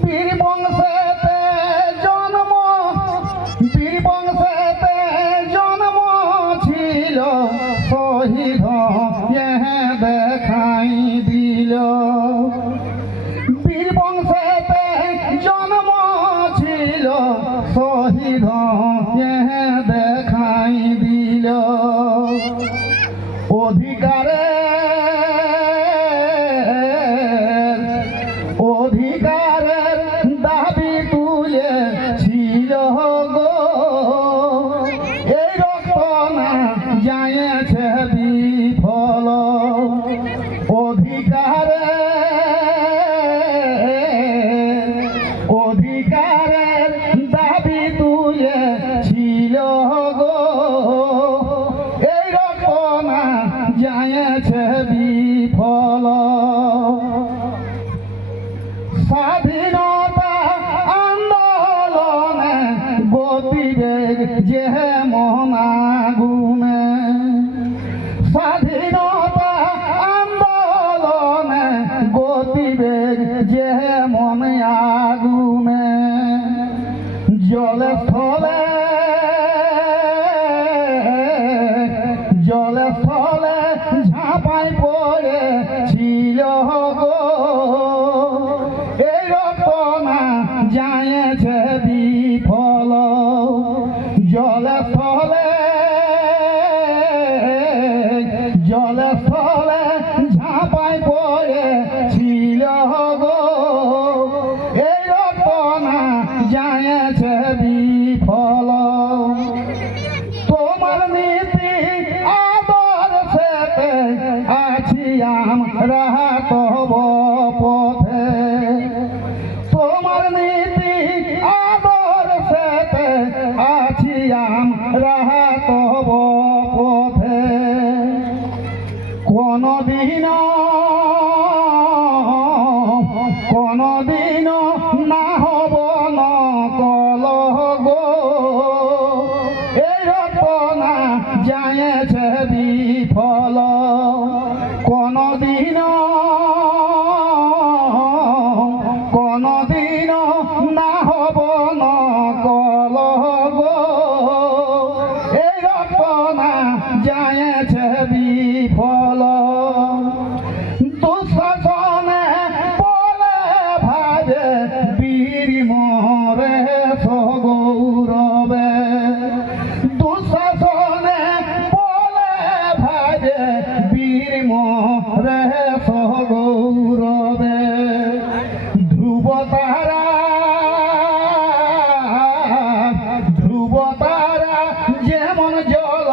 বীরবংশেতে জন্ম বীরবংশেতে জন্ম ছিল শহীদ দেখাই দিল বীরবংশেতে জন্ম ছিল শহীদ দেখাই দিল অধিকারে অধিকারের দাবি তুলে ছিল গো এই রক্ত না যায়ছে বিফল অধিকারের দাবি তুলে ছিল গো এই রক্ত না যায়ছে বিফল স্বাধীনতা আন্দোলনে গতিবেগ যে মনাগুনে স্বাধীনতা আন্দোলনে গতিবেগ যে মনে আগুনে জলে স্থলে জলে স্থলে ঝাঁপাই পড়ে ছিল গো এই রক্ত না যায়ছে বিফল জলে স্থলে জলে স্থলে ঝাঁপাই পড়ে ছিল গো এই রক্ত না যায়ছে বিফল তোমার নীতি আদর্শেতে আছি আমরা তব পথে তোমার নীতি আদর্শেতে আছি আমরা তব পথে কোনদিন না হব নকল গো এই রক্ত না যায়ছে বিফল কোনদিন না হব নকল গো এই রক্ত না যায়ছে বিফল দুঃশাসনে বলে ভাজে বীর মরে সগৌরবে দুঃশাসনে বলে ভাজে বীর মরে সগৌরবে ধ্রুব তারা যেমন জল